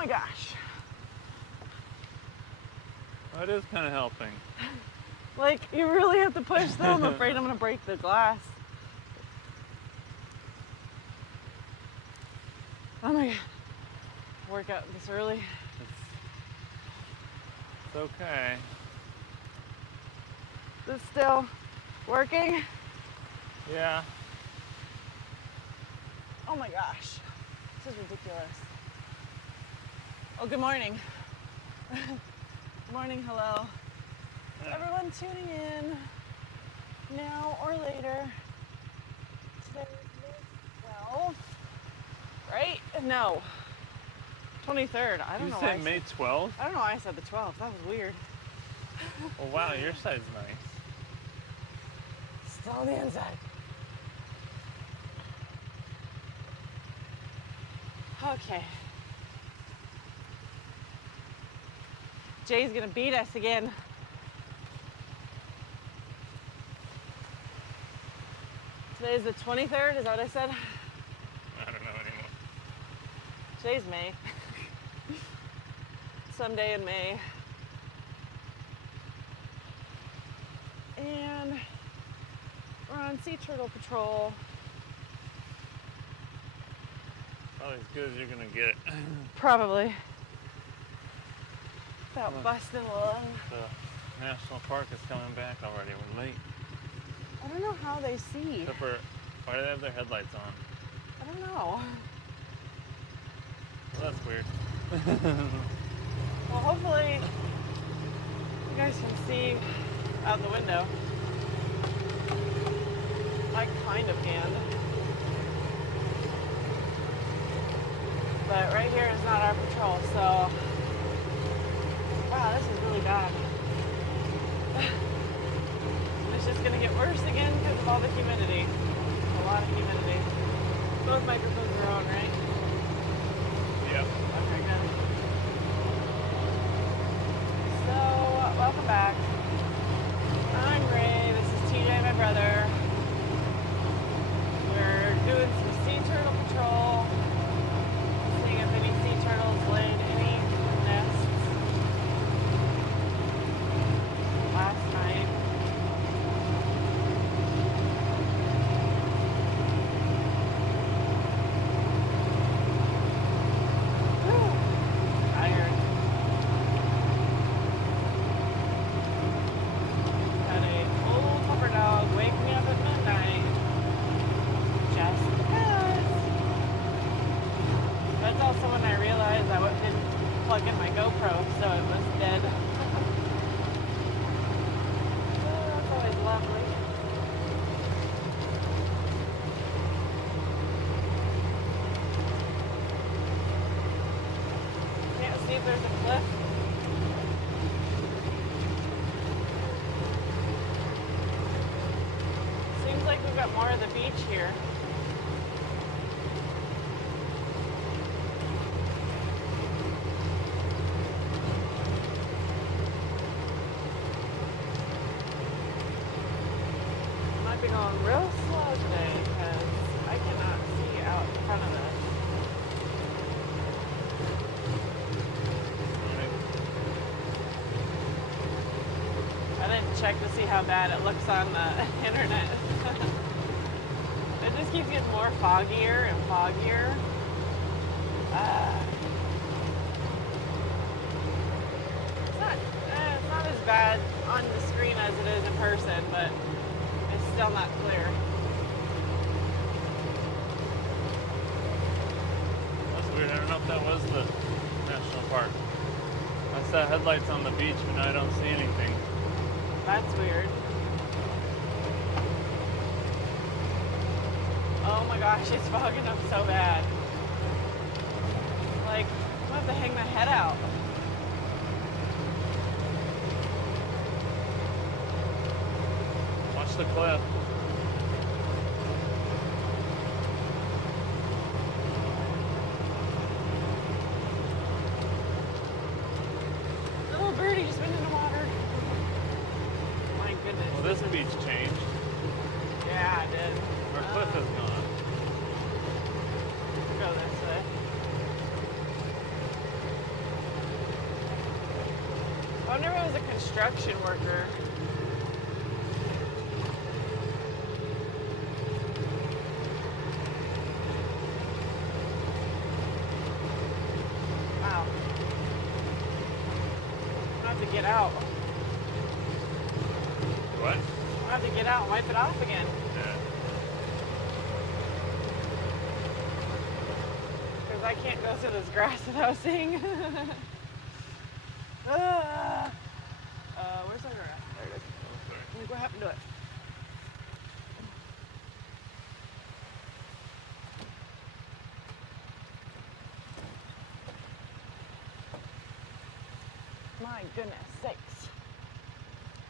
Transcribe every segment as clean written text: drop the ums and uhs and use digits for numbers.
my gosh. That is kind of helping. Like, you really have to push though. I'm afraid I'm gonna break the glass. Oh my god. Workout this early. It's okay. Is it still working? Yeah. Oh my gosh. This is ridiculous. Oh, good morning. Good morning, hello. Yeah. Everyone tuning in now or later. Today is May 12th, right? No. 23rd. I don't know why. You said May 12th? I don't know why I said the 12th. That was weird. Oh wow, your side's nice. Still on the inside. Okay. Jay's gonna beat us again. Today's the 23rd, is that what I said? I don't know anymore. Today's May. Someday in May. And we're on sea turtle patrol. Probably as good as you're gonna get. Probably. Without busting lung. The national park is coming back already. We're late. I don't know how they see. Except for, why do they have their headlights on? I don't know. Well, that's weird. Well, hopefully you guys can see out the window. I kind of can. But right here is not our patrol, so wow, this is really bad. It's just gonna get worse again because of all the humidity. A lot of humidity. Both microphones are on, right? Yep. Okay, good. So, welcome back. I'm Ray. This is TJ, my brother. We're doing some sea turtle patrol. Seeing if any sea turtles laid any nests last night. Whew. Tired. Got a old pupper dog wake me up at midnight. Just because. That's also when I realized I didn't plug in my GoPro, so it was dead. Oh, that's always lovely. Can't see if there's a cliff. Seems like we've got more of the beach here. Might be going real slow today because I cannot see out in front of us. I didn't check to see how bad it looks on the internet. It just keeps getting more foggier and foggier. It's not as bad on the screen as it is in person, but it's still not clear. That's weird. I don't know if that was the national park. I saw headlights on the beach, but now I don't see anything. That's weird. Oh my gosh, it's fogging up so bad. Like, I'm gonna have to hang my head out. Watch the cliff. Little birdie just went in the water. My goodness. Well, this beach changed. Yeah, it did. Our cliff is gone. Go this way. wonder if it was a construction worker. Wow. I'm gonna have to get out. What? I'll have to get out and wipe it off again. Yeah. Because I can't go through this grass without seeing. Where's our grass? There it is. Oh, sorry. What happened to it? My goodness sakes.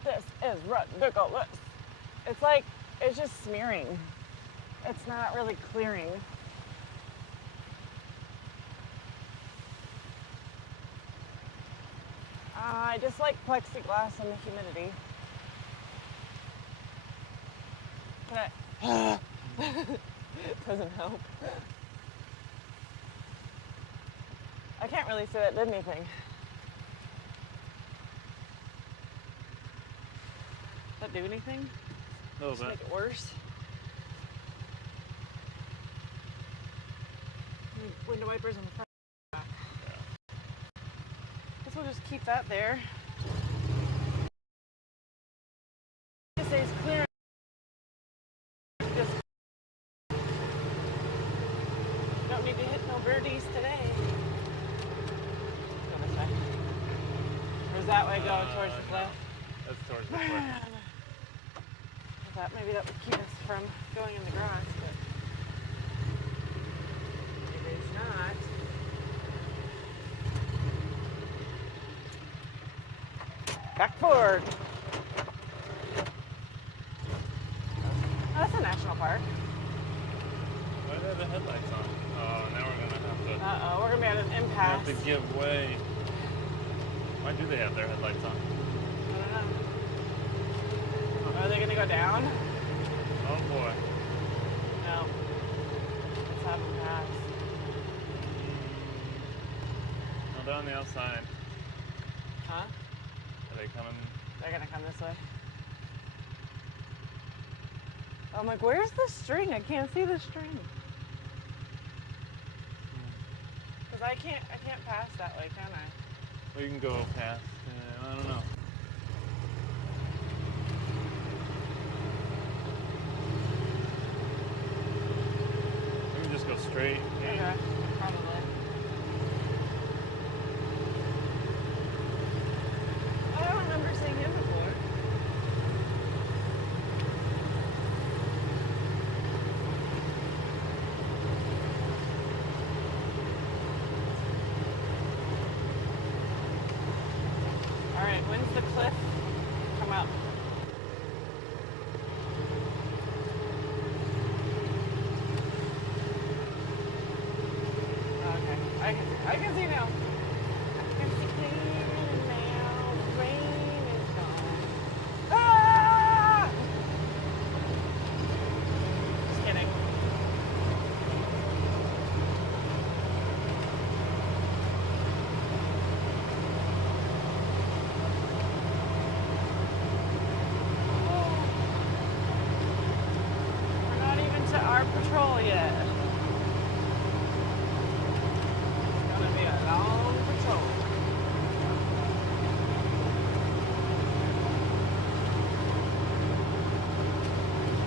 This is ridiculous. It's like, it's just smearing. It's not really clearing. I just like plexiglass and the humidity. Can doesn't help. I can't really say that did anything. Does that do anything? A little Just bit. make it worse? Window wipers on the front. Guess we'll just keep that there. It stays clear. Just don't need to hit no birdies today. Go this way. Or is that way going towards the cliff? That's towards the cliff. I thought maybe that would keep us from going in the grass, but maybe it's not. Back forward. Oh, that's a national park. Why do they have the headlights on? Oh, now we're gonna have to. Uh-oh, we're gonna be at an impasse. Have to give way. Why do they have their headlights on? I don't know. Are they gonna go down? Oh boy. No. Let's have them pass. No, they're on the outside. Huh? Are they coming? They're gonna come this way. I'm like, where's the string? I can't see the string. Because I can't pass that way, can I? Well, you can go past. I don't know. We can just go straight. Okay, probably. I don't remember seeing him before. All right, when's the cliff come up? Okay, I can see now. I can see clearly now. The rain is gone. Ah! Just kidding. We're not even to our patrol yet. It's gonna be a long patrol.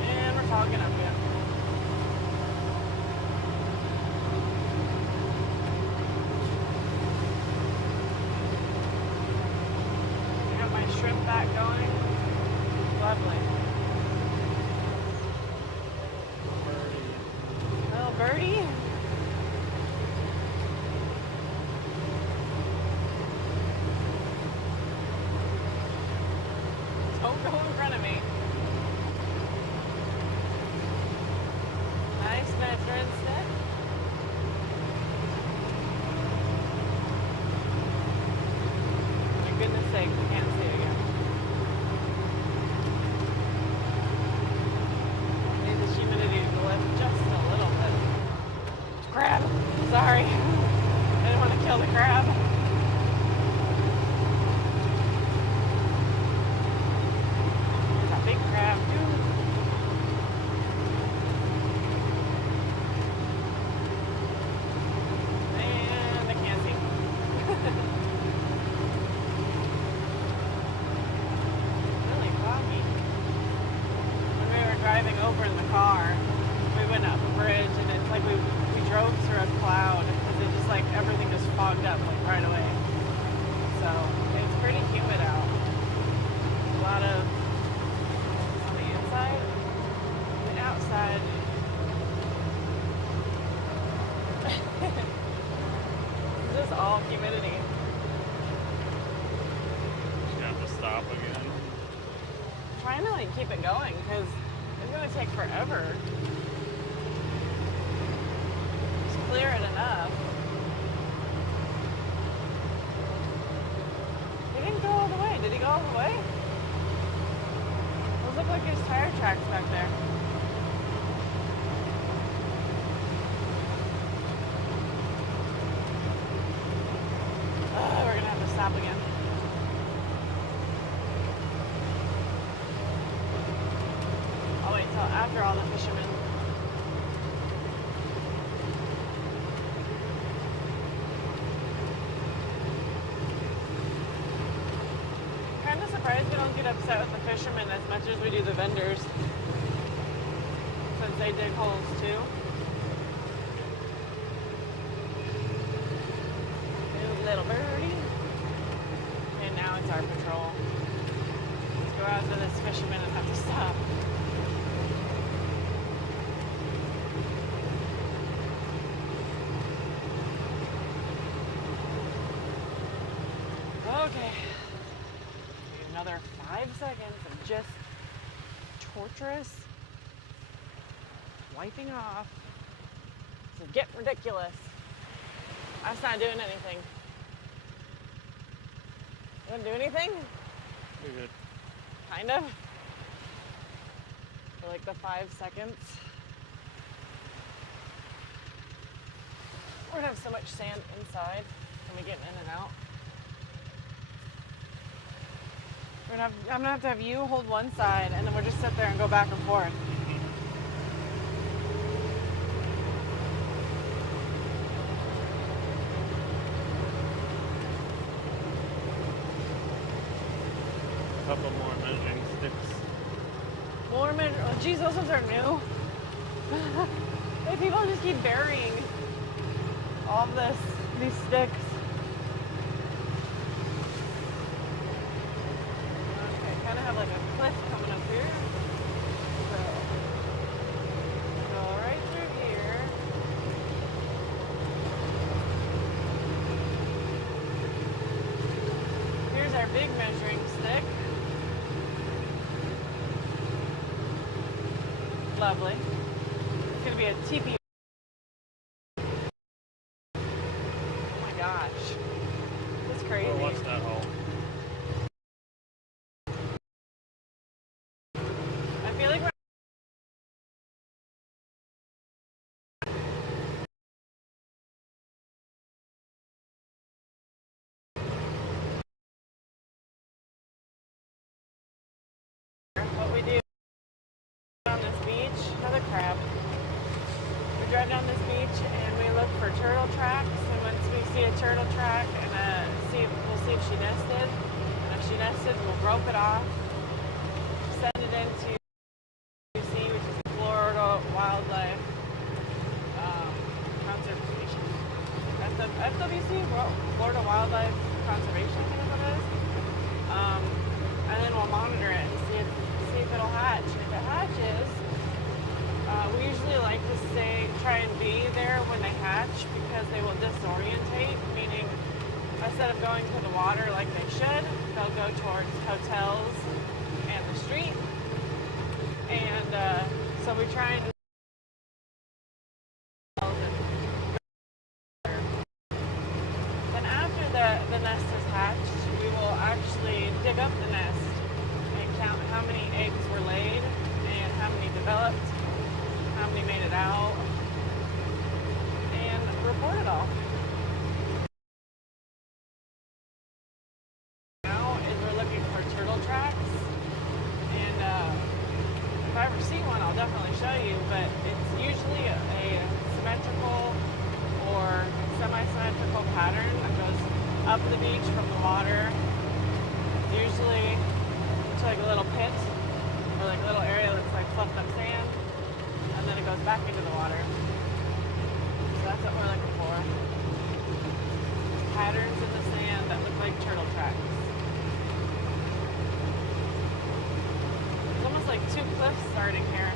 And we're fogging up again. I got my shrimp back going. Lovely. Little birdie. Don't go in front of me. Nice, sniffer instead. For goodness sake, we can't see it again. Need the humidity to lift just a little bit. Crab. Sorry. I didn't want to kill the crab. humidity. Just gonna have to stop again. I'm trying to like keep it going because it's gonna take forever. Just clear it enough. He didn't go all the way. Did he go all the way? Those look like his tire tracks back there. We're gonna have to stop again. I'll wait till after all the fishermen. I'm kind of surprised we don't get upset with the fishermen as much as we do the vendors, since they dig holes too. Little birdie. And now it's our patrol. Let's go out to this fisherman and have to stop. Okay. Another 5 seconds of just torturous wiping off. This is getting ridiculous. That's not doing anything. Didn't do anything? You're good. Kind of. For like the 5 seconds. We're gonna have so much sand inside when we get in and out. I'm gonna have to have you hold one side and then we'll just sit there and go back and forth. Couple more measuring sticks. More oh geez, those ones are new. Hey, people just keep burying all of these sticks. Okay, kind of have like a cliff coming up here. So, go right through here. Here's our big measuring stick. Lovely. It's going to be a TP. Oh my gosh. That's crazy. Oh, watch that hole. I feel like we're what we do on this beach, another crab. We drive down this beach and we look for turtle tracks, and once we see a turtle track and we'll see if she nested, and if she nested we'll rope it off, send it into FWC, which is Florida Wildlife Conservation. FWC, Florida Wildlife Conservation, I think is what it is. And then we'll monitor it and see if it'll hatch. And if it hatches, we usually like to try and be there when they hatch because they will disorientate, meaning instead of going to the water like they should, they'll go towards hotels and the street. And so we try and then after the nest is hatched, we will actually dig up the nest and count how many eggs were laid and how many developed, how many made it out, and report it all. Now is we're looking for turtle tracks, and if I ever see one, I'll definitely show you, but it's usually a symmetrical or semi-symmetrical pattern that goes up the beach from the water, usually to like a little pit or like a little area that's like fluffed up sand, and then it goes back into the water. So that's what we're looking for. Patterns in the sand that look like turtle tracks. It's almost like two cliffs starting here.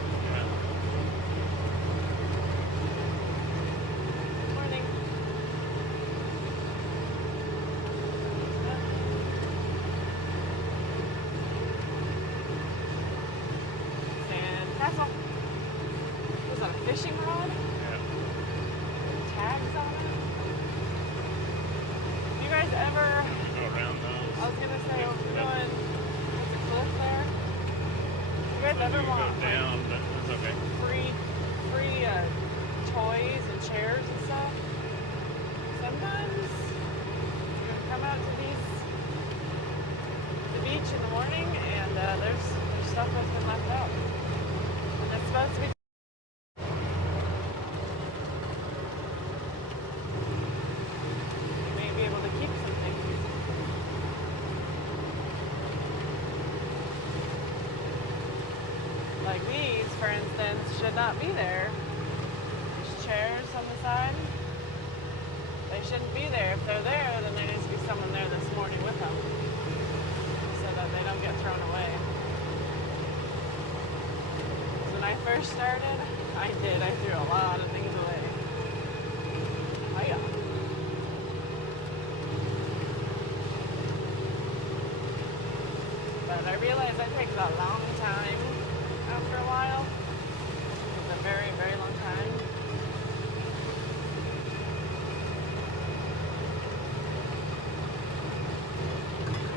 guys so ever you want go down, but it's okay. free toys and chairs and stuff? Sometimes you can come out to the beach in the morning and there's stuff that's been left out. And it's supposed to be. You may be able to keep some things. Like these, for instance, should not be there. There's chairs on the side. They shouldn't be there. If they're there, then there needs to be someone there this morning with them so that they don't get thrown away. When I first started, I threw a lot of things away. Oh yeah. But I realized that takes a long time after a while. It's a very, very long time.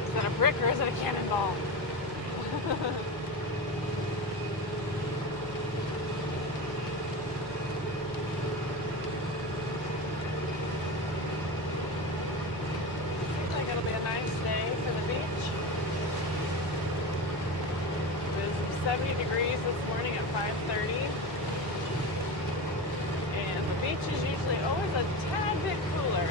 Is that a brick or is it a cannonball? Seems like it'll be a nice day for the beach. It was 70 degrees this morning at 5:30. And the beach is usually always a tad bit cooler.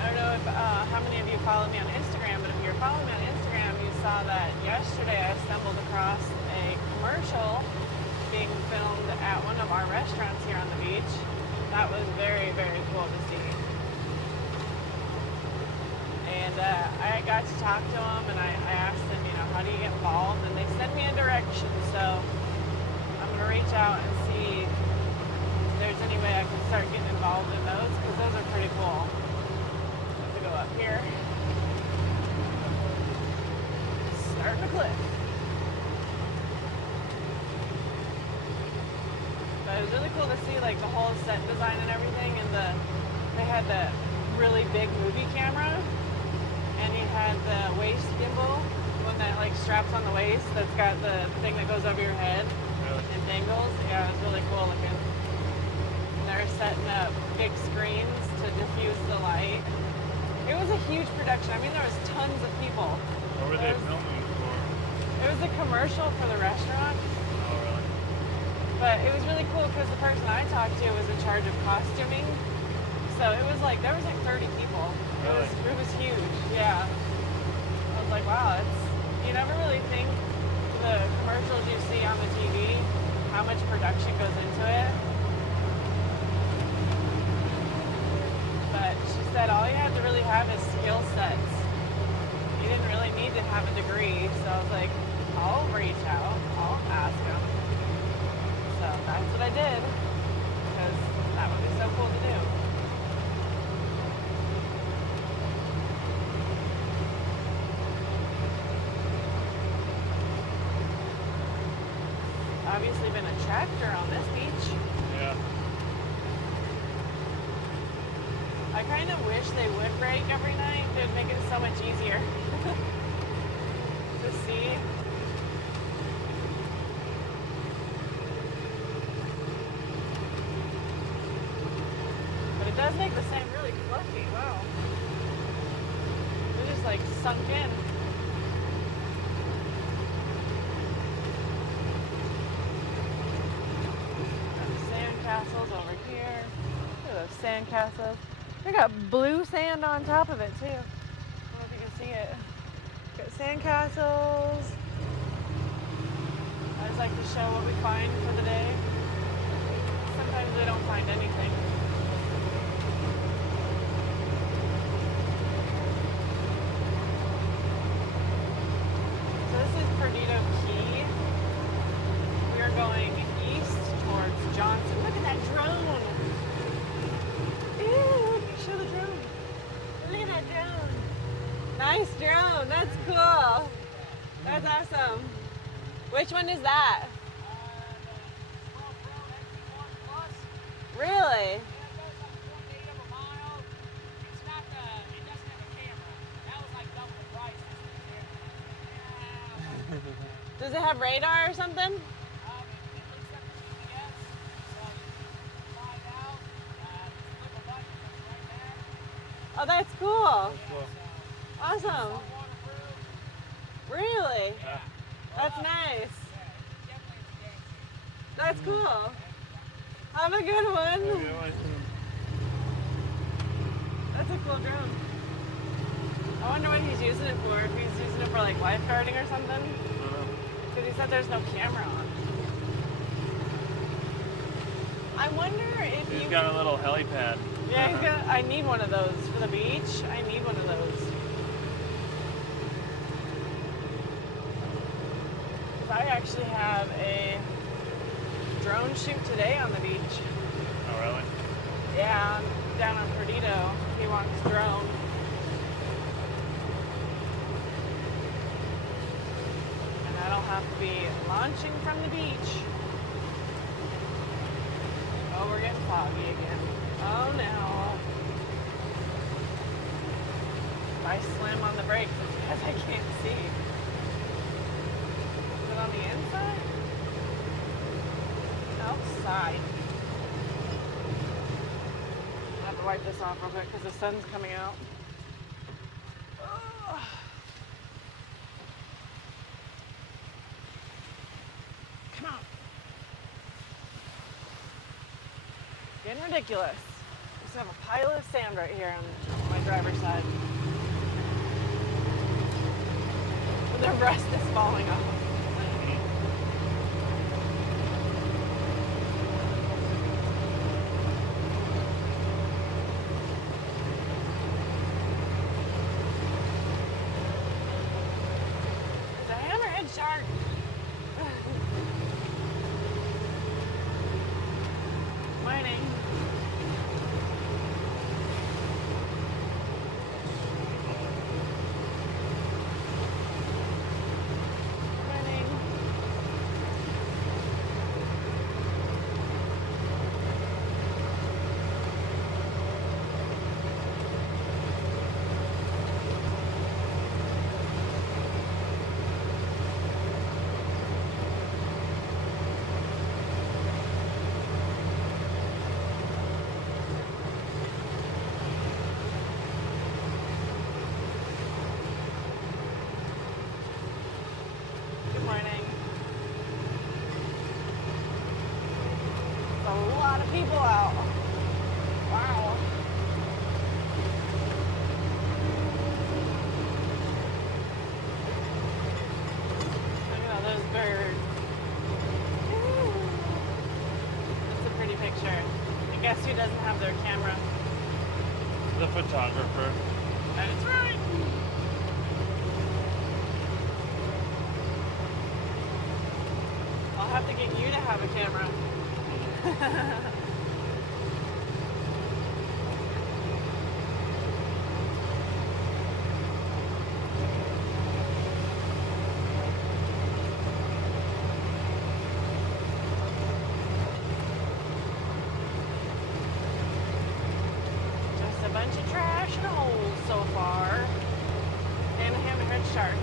I don't know if how many of you follow me on Instagram, but if you're following me on Instagram, you saw that yesterday I stumbled across a commercial being filmed at one of our restaurants here on the beach. That was very, very cool to see. And I got to talk to them, and I asked them, how do you get involved? And they sent me a direction, so I'm going to reach out and see if there's any way I can start getting involved in those, because those are pretty cool. Go up here. Starting to cliff. But it was really cool to see like the whole set design and everything, and they had the really big movie camera, and he had the waist gimbal, one that like straps on the waist that's got the thing that goes over your head and dangles. Yeah, it was really cool looking. And they're setting up big screens to diffuse the light. It was a huge production. I mean, there was tons of people. What were they filming for? It was a commercial for the restaurant. Oh, really? But it was really cool because the person I talked to was in charge of costuming. So it was like, there was like 30 people. Really? It was huge, yeah. I was like, wow, you never really think the commercials you see on the TV, how much production goes into it. But she said all you had to really have is skill sets. You didn't really need to have a degree. So I was like, I'll reach out. I'll ask them. So that's what I did. Because that would be so cool to do. Obviously been a tractor on this beach. Yeah. I kind of wish they would break every night. It would make it so much easier to see. But it does make the sand really fluffy. Wow. It just like sunk in. Got the sand castles over here. Look at those sand castles. We got blue sand on top of it too. I don't know if you can see it. Got sand castles. I just like to show what we find for the day. Sometimes we don't find anything. So this is Perdido Key. We are going east towards Johnson. Look at that drone. Ew, show the drone. Look at that drone. Nice drone. That's cool. That's awesome. Which one is that? Really? Does it have radar or something? Oh, that's cool. Awesome. Really? Yeah. That's nice. That's cool. Have a good one. That's a cool drone. I wonder what he's using it for. If he's using it for like lifeguarding or something. Because he said there's no camera on. I wonder if He's got a little helipad. Yeah, he's got. I need one of those for the beach. I need one of those. I actually have a drone shoot today on the beach. Oh, really? Yeah, down on Perdido. He wants drone. And that'll have to be launching from the beach. Oh, we're getting foggy again. Oh no. If I slam on the brakes, it's because I can't see. Is it on the inside? Outside. I have to wipe this off real quick because the sun's coming out. Ugh. Come on. Getting ridiculous. Just have a pile of sand right here on my driver's side. The rest is falling off. It's a hammerhead shark. Mining. Good morning. A lot of people out. Wow. Look at all those birds. That's a pretty picture. I guess who doesn't have their camera? The photographer. That's right. I'll have to get you to have a camera. Just a bunch of trash and holes so far. And a hammerhead shark.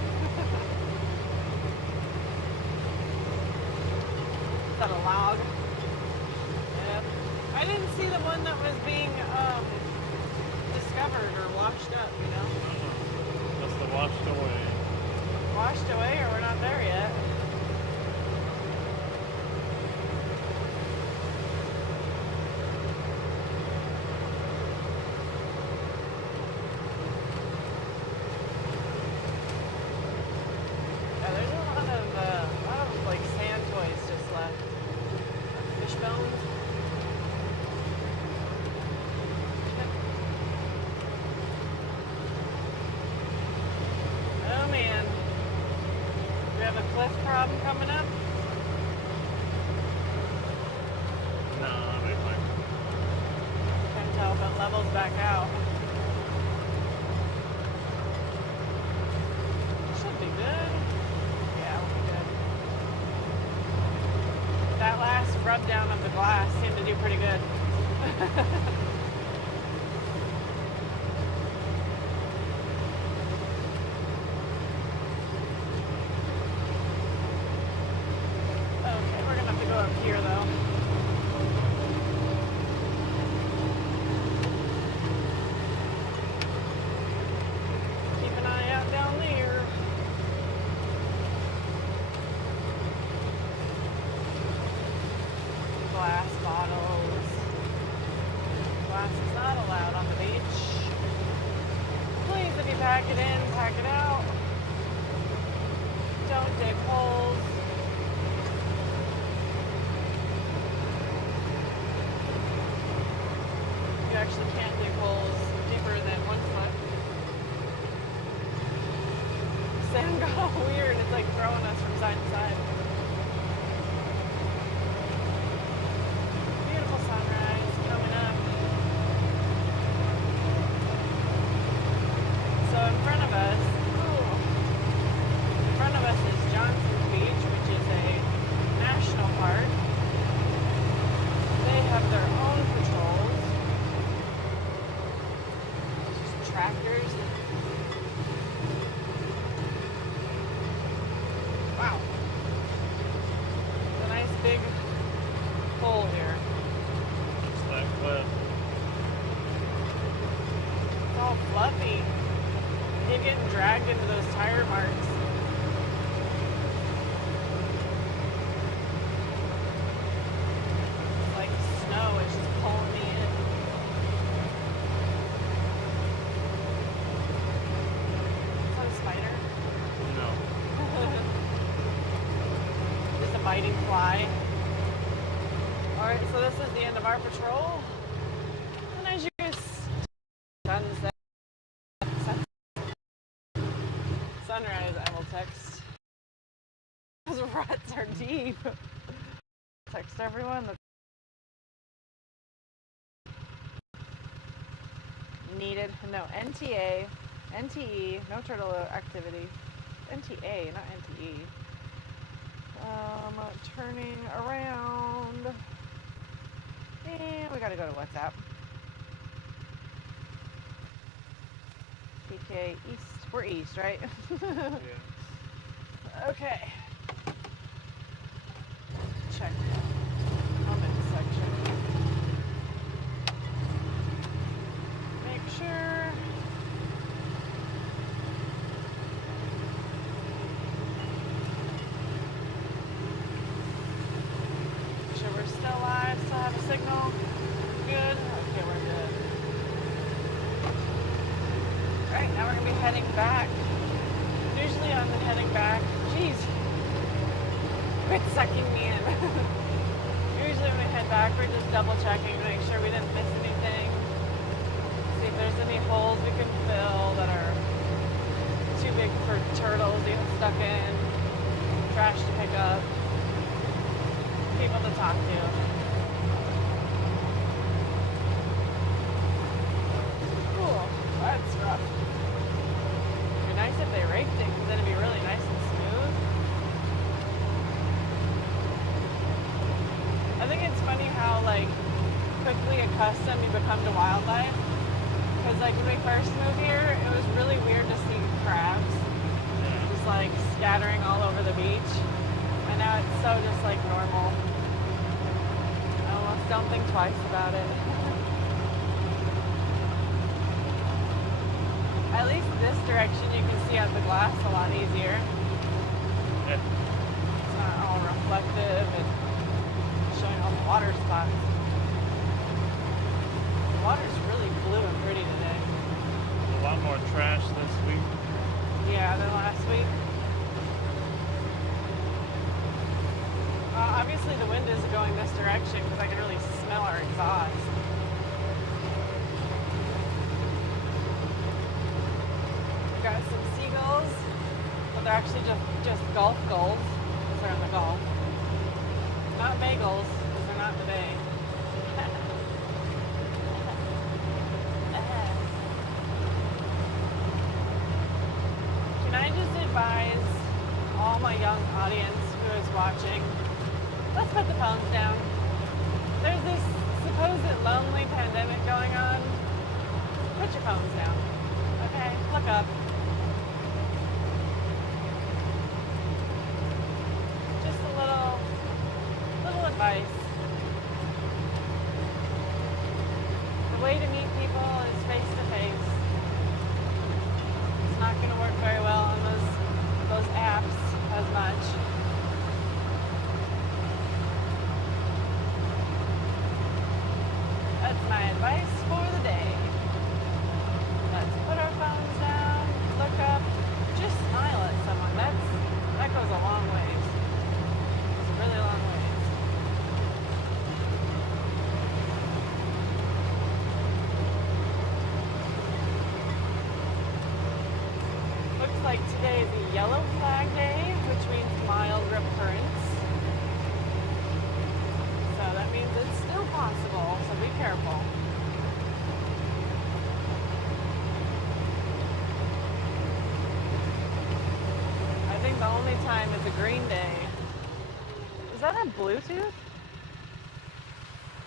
Is that a log? Yeah. I didn't see the one that was being discovered or washed up, you know? Must have washed away. Washed away or we're not there yet. Yeah, there's a lot of like sand toys just left. Fish bones. Oh man. We have a cliff problem coming up. No, they fine. Can't tell if it levels back out. Should be good. Yeah, we'll be good. actually pretty good. Okay, we're gonna have to go up here though. Keep an eye out down there. Glass bottles. Glass is not allowed on the beach. Please, if you pack it in, pack it out. Don't dig holes. You actually can't dig holes deeper than 1 foot. Sand got all weird. It's like throwing us from side to side. Beautiful sunrise coming up. So in front of us, is Johnson's Beach, which is a national park. They have their own patrols. Just tractors. Wow. It's a nice big hole here. Just that clip. It's all fluffy. You're getting dragged into those tire marks. It's like snow, it's just pulling me in. Is that a spider? No. Just a biting fly. Alright, so this is the end of our patrol. And as you can see, sunrise, I will text. Those ruts are deep. Text everyone that needed. No, NTA, NTE, no turtle activity. NTA, not NTE. Turning around. And we gotta go to WhatsApp. PK East. We're east, right? Yeah. Okay. Check comment section. Make sure. Make sure we're still live, still have a signal. Good. Okay, we're good. Alright, now we're going to be heading back. Usually on the heading back, jeez, quit sucking me in. Usually when we head back, we're just double checking to make sure we didn't miss anything. See if there's any holes we can fill that are too big for turtles to get stuck in, trash to pick up, people to talk to. Cool, that's rough. Nice if they raked it, because then it'd be really nice and smooth. I think it's funny how like quickly accustomed you become to wildlife. Because like when we first moved here, it was really weird to see crabs just like scattering all over the beach. And now it's so just like normal. I almost don't think twice about it. At least this direction you can see out the glass a lot easier. Yeah. It's not all reflective and showing all the water spots. The water's really blue and pretty today. A lot more trash this week. Yeah, than last week. Obviously the wind is going this direction because I can really smell our exhaust. Got some seagulls, but they're actually just Gulf gulls, because they're in the Gulf. Not bagels, because they're not in the bay. Can I just advise all my young audience who is watching, let's put the phones down. There's this supposed lonely pandemic going on, put your phones down. Okay? Look up. Just a little advice. The way to meet people is face to face. It's not going to work very well on those apps as much. That's my advice for the day. Let's put our phones down, look up, just smile at someone. That goes a long ways. It's a really long ways. Looks like today is a yellow flag day, which means mild rip currents. So that means it's still possible, so be careful. I think the only time it's a green day. Is that a Bluetooth?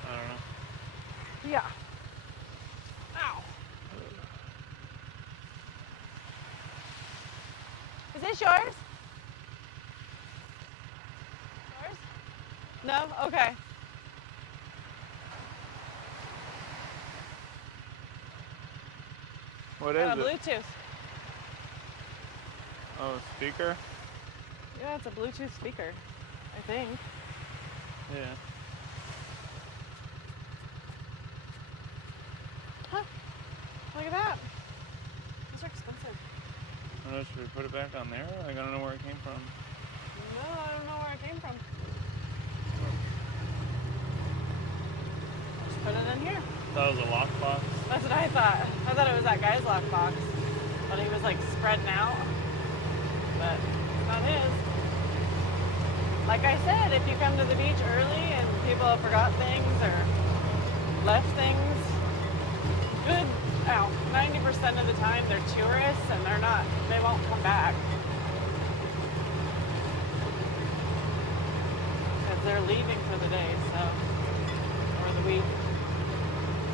I don't know. Yeah. Ow. Is this yours? Yours? No? Okay. What is Got a it? Bluetooth. Oh, speaker? Yeah, it's a Bluetooth speaker, I think. Yeah. Huh. Look at that. Those are expensive. I don't know, should we put it back on there? Like, I don't know where it came from. No, I don't know where it came from. Just put it in here. That was a lockbox. That's what I thought. I thought it was that guy's lockbox. But he was like spreading out. But it's not his. Like I said, if you come to the beach early and people have forgot things or left things, good out. 90% of the time they're tourists and they won't come back. Because they're leaving for the day, so, or the week.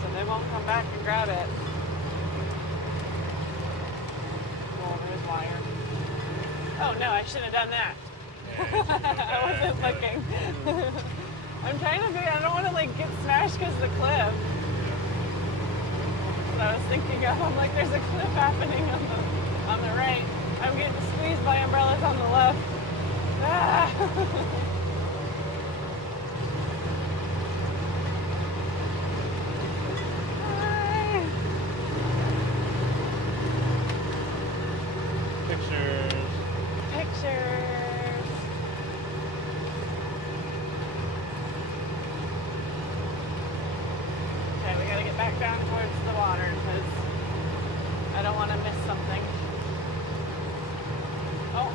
So they won't come back and grab it. Oh, there's wire. Oh no, I shouldn't have done that. I wasn't looking. I'm trying to I don't want to like get smashed because of the cliff. That's what I was thinking of. I'm like, there's a cliff happening on the right. I'm getting squeezed by umbrellas on the left. Ah. Hi. Pictures. Pictures. Okay, we gotta get back down towards the water because I don't want to miss something. Oh,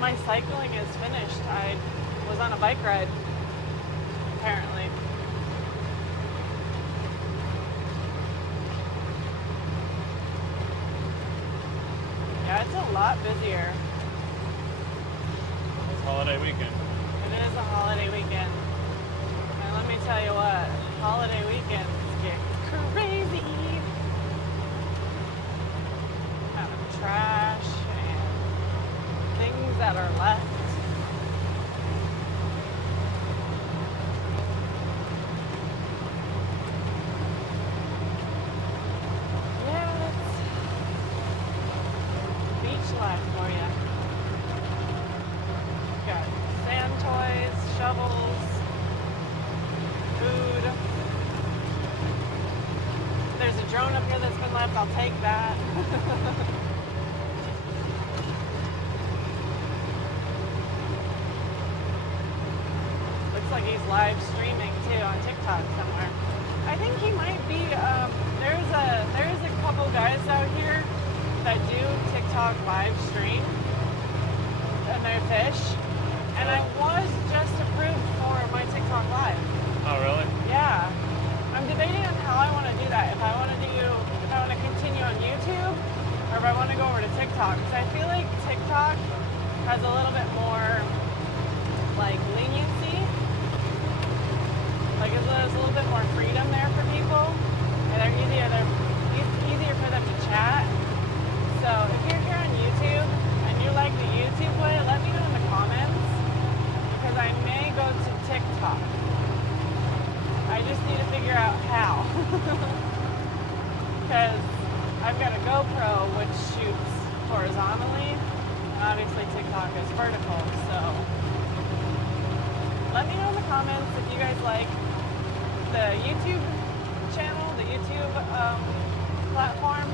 my cycling is finished. I was on a bike ride, apparently. Yeah, it's a lot busier. It's holiday weekend. It is a holiday weekend. And let me tell you what, holiday weekends get crazy. Kind of trash and things that are left. Yeah, it's beach life for you. Got sand toys, shovels, food. There's a drone up here that's been left. I'll take that. Looks like he's live streaming too on TikTok somewhere. I think he might be. There's a couple guys out here that do TikTok live stream and they fish. And I was just approved for my TikTok live. Oh, really? Yeah. I'm debating on how I want to do that. If I want to continue on YouTube or if I want to go over to TikTok. Because I feel like TikTok has a little bit more like leniency. Like there's a little bit more freedom there for people, and it's easier for them to chat. So if you're here on YouTube and you like the YouTube way, let me know in the comments, because I may go to TikTok. I just need to figure out how. Because I've got a GoPro which shoots horizontally, and obviously TikTok is vertical, so let me know in the comments if you guys like the YouTube channel, the YouTube platform,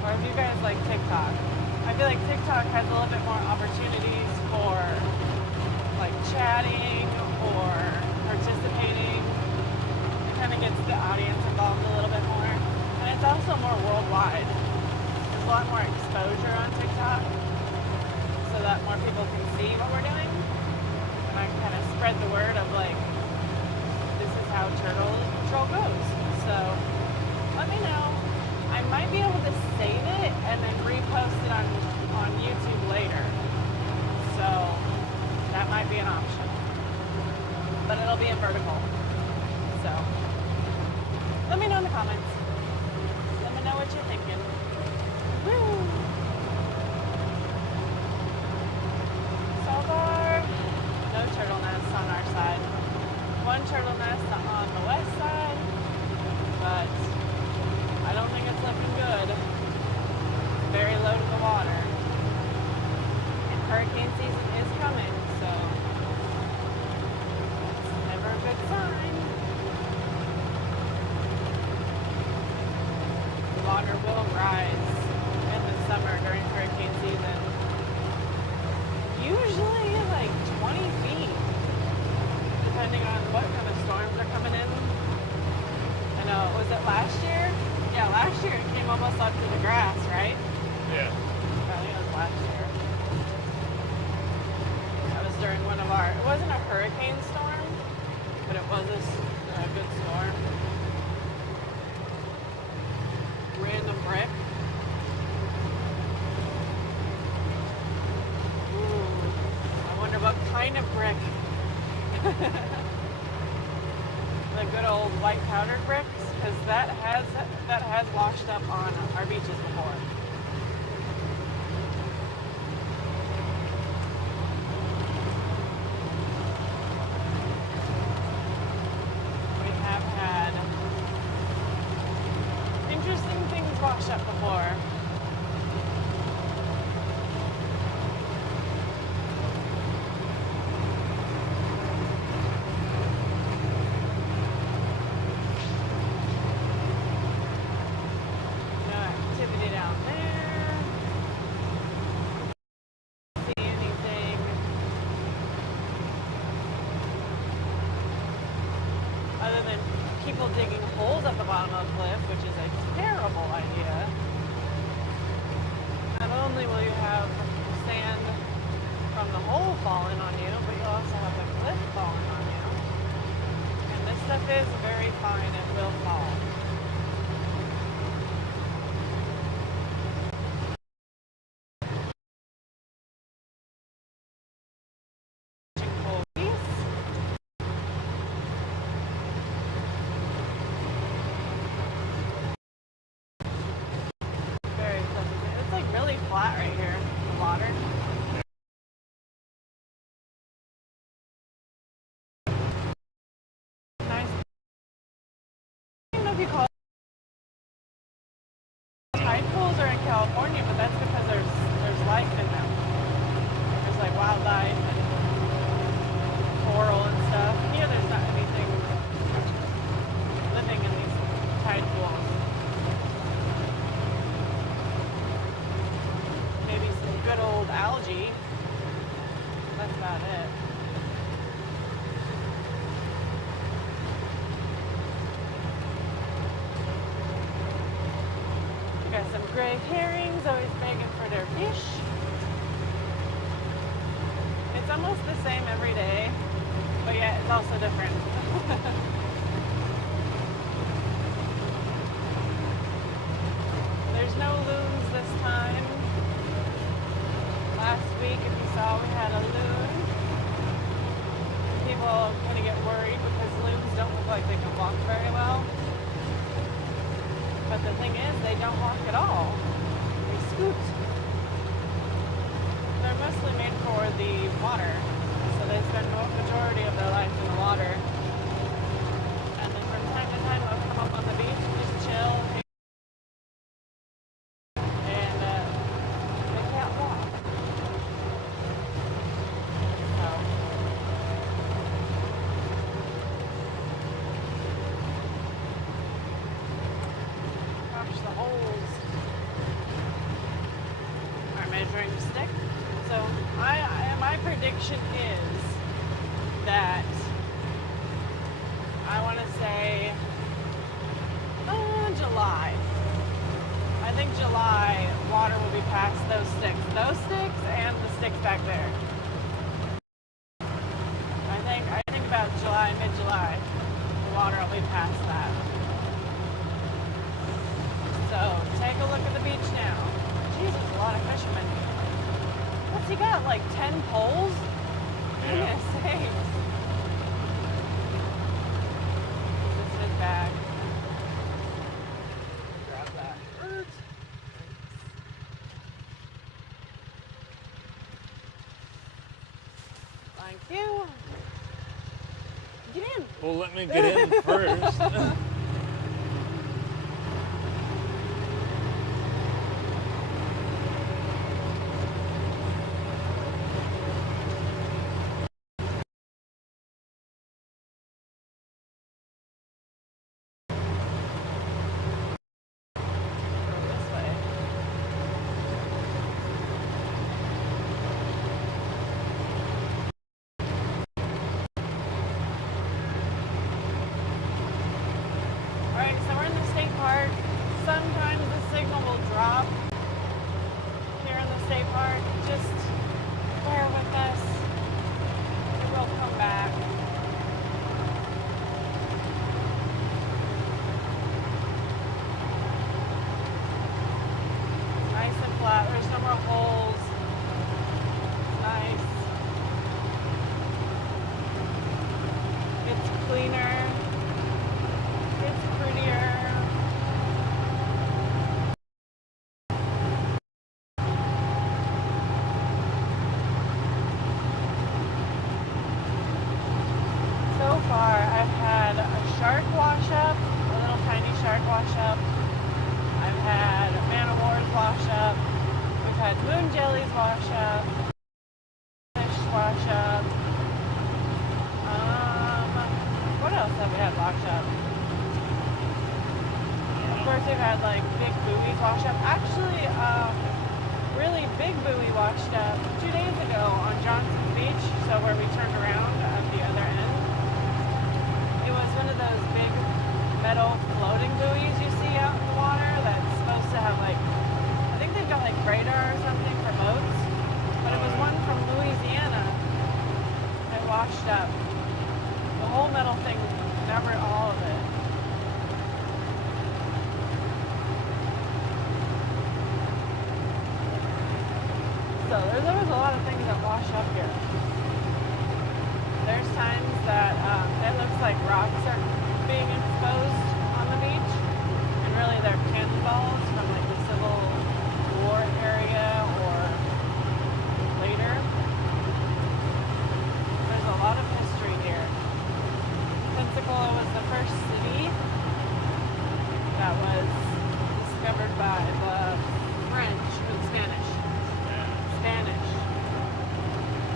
or if you guys like TikTok. I feel like TikTok has a little bit more opportunities for like chatting or participating. It kind of gets the audience involved a little bit more. And it's also more worldwide. There's a lot more exposure on TikTok so that more people can see what we're doing. And I can kind of spread the word of like, this is how turtle patrol goes. So let me know. I might be able to save it and then repost it on YouTube later. So that might be an option. But it'll be in vertical. So let me know in the comments. Let me know what you're thinking. Woo! So far, no turtle nests on our side. One turtle nest on the west side, but I don't think it's looking good. Very low to the water. And hurricane season is coming, so it's never a good sign. The water will rise in the summer during hurricane season. Usually like 20 feet, depending on what kind of storms are coming in. I know, was it last year? Yeah, last year it came almost up to the grass, right? Yeah. I think it was last year. That was during one of our, it wasn't a hurricane storm, but it was a good storm. Random brick. Ooh, I wonder what kind of brick. The good old white powdered bricks, because that has washed up on our beaches before. We have had interesting things wash up before. Digging holes at the bottom of the cliff, which is a terrible idea. Not only will you have sand from the hole falling on you, but you'll also have the cliff falling on you. And this stuff is very fine and will fall. Flat right here, the water. Nice. I don't know if you call it tide pools are in California, but that's because there's life in them. There's like wildlife and coral and stuff. Here there's not anything living in these tide pools. Good old algae. That's about it. We got some gray herrings, always begging for their fish. It's almost the same every day, but yet it's also different. There's no loons this time. Last week, if you saw, we had a loon. People kind of get worried because loons don't look like they can walk very well. But the thing is, they don't walk at all. They scoot. They're mostly made for the water. So they spend the majority of their life in the water. And then from time to time, they'll come up on the beach and just chill. And they can't walk. So. Gosh, the holes are measuring the stick. So my prediction is that I want to say July. I think July water will be past those sticks and the sticks back there. I think about July, mid-July, the water will be past that. So take a look at the beach now. Jesus, a lot of fishermen. What's he got? Like 10 poles? Goodness sakes. This is his bag. Grab that fruit. Thank you. Get in. Well, let me get in first. Sometimes the signal will drop here in the state park. Just bear with us. It will come back. Nice and flat. There's no more holes. Nice. It's cleaner. It's prettier. So far, I've had a shark wash up, a little tiny shark wash up. I've had man o' wars wash up. We've had moon jellies wash up. Fish wash up. What else have we had wash up? Of course, we've had like big buoys wash up. Actually, really big buoy washed up 2 days ago on Johnson's Beach, so where we turned around at the other end. It was one of those big metal floating buoys you see out in the water that's supposed to have like, I think they've got like radar or something for boats, but it was one from Louisiana that washed up. The whole metal thing, never all of it. So there's always a lot of things that wash up here. There's times that it looks like rocks are being exposed on the beach, and really they're cannonballs from like the Civil War area or later. There's a lot of history here. Pensacola was the first city that was discovered by the French or the Spanish. Spanish.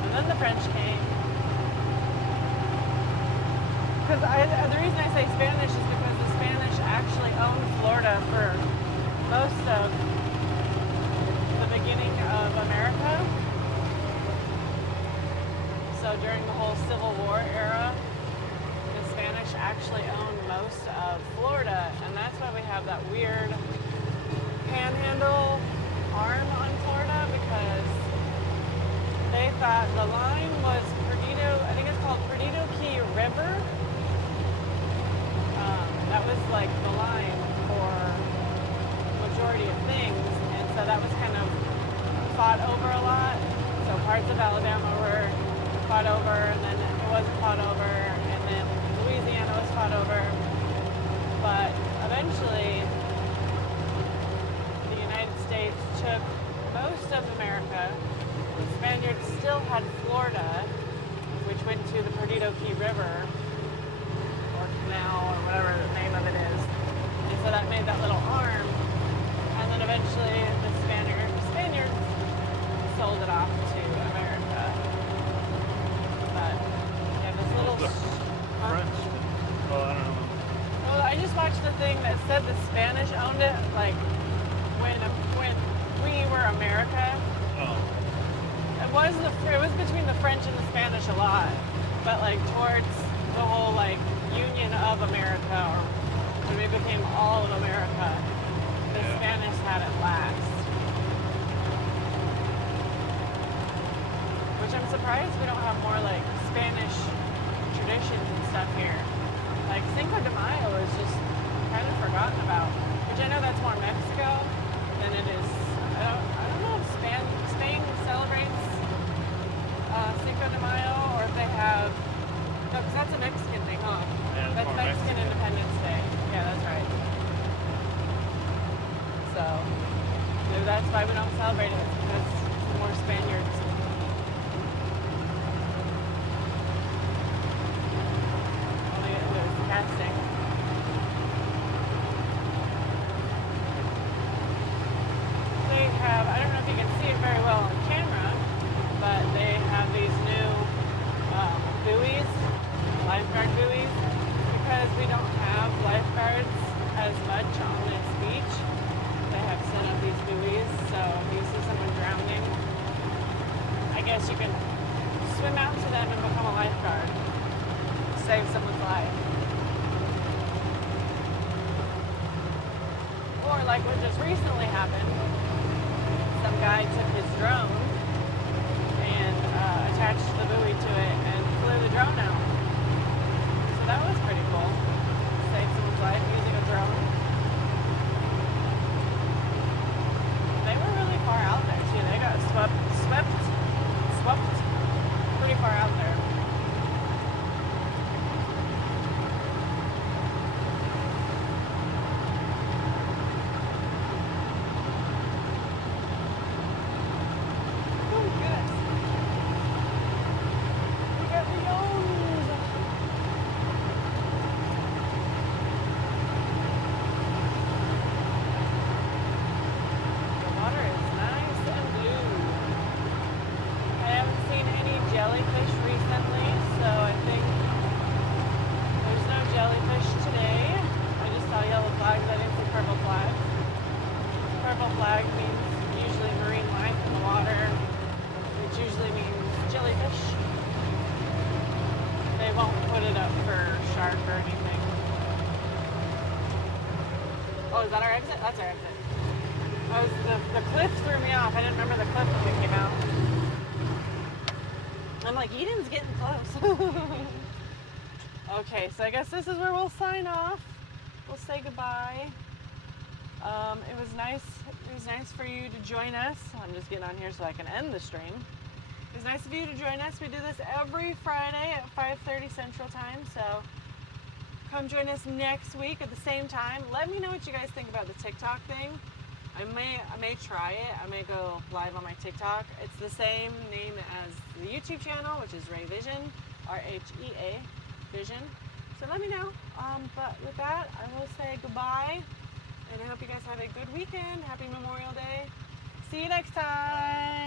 And then the French came. Because the reason I say Spanish is because the Spanish actually owned Florida for most of the beginning of America. So during the whole Civil War era, the Spanish actually owned most of Florida, and that's why we have that weird panhandle arm on Florida, because they thought the line was Perdido, I think it's called Perdido Key River. That was like the line for majority of things, and so that was kind of fought over a lot. So parts of Alabama were fought over, and then it wasn't fought over, and then Louisiana was fought fought over. But eventually, the United States took most of America. The Spaniards still had Florida, which went to the Perdido Key River, or canal, or whatever the name of it is. And so that made that little arm. And then eventually the Spaniards sold it off to America. But yeah, this little French. Oh, I don't know. Well, I just watched the thing that said the Spanish owned it, like when we were America. Oh. It was between the French and the Spanish a lot, but like towards the whole like Union of America, or when we became all of America, the Spanish had it last. Which I'm surprised we don't have more like Spanish traditions and stuff here. Like Cinco de Mayo is just kind of forgotten about, which I know that's more Mexico than it is. I don't know if Spain celebrates Cinco de Mayo, or if they have. No, because that's a Mexican thing, huh? Yeah, That's Mexican Independence Day. Yeah, that's right. So maybe that's why we don't celebrate it, because it's more Spaniards. Only it was casting. They have, I don't know if you can see it very well on camera, but they have these new buoys, lifeguard buoys, because we don't have lifeguards as much on this beach. They have set up these buoys, so if you see someone drowning, I guess you can swim out to them and become a lifeguard, save someone's life. Or like what just recently happened, some guy took his drone and attached the buoy to it and flew the drone out. So that was pretty cool. Saved someone's life using a drone. They were really far out there too. They got swept pretty far out there. Flag means usually marine life in the water, which usually means jellyfish. They won't put it up for shark or anything. Oh, is that our exit? That's our exit. The cliff threw me off. I didn't remember the cliff when we came out. I'm like, Eden's getting close. Okay, so I guess this is where we'll sign off. We'll say goodbye. It was nice for you to join us. I'm just getting on here so I can end the stream. It was nice of you to join us. We do this every Friday at 5:30 Central Time, so come join us next week at the same time. Let me know what you guys think about the TikTok thing. I may try it. I may go live on my TikTok. It's the same name as the YouTube channel, which is Ray Vision, R-H-E-A Vision. So let me know. But with that, I will say goodbye. And I hope you guys have a good weekend. Happy Memorial Day. See you next time.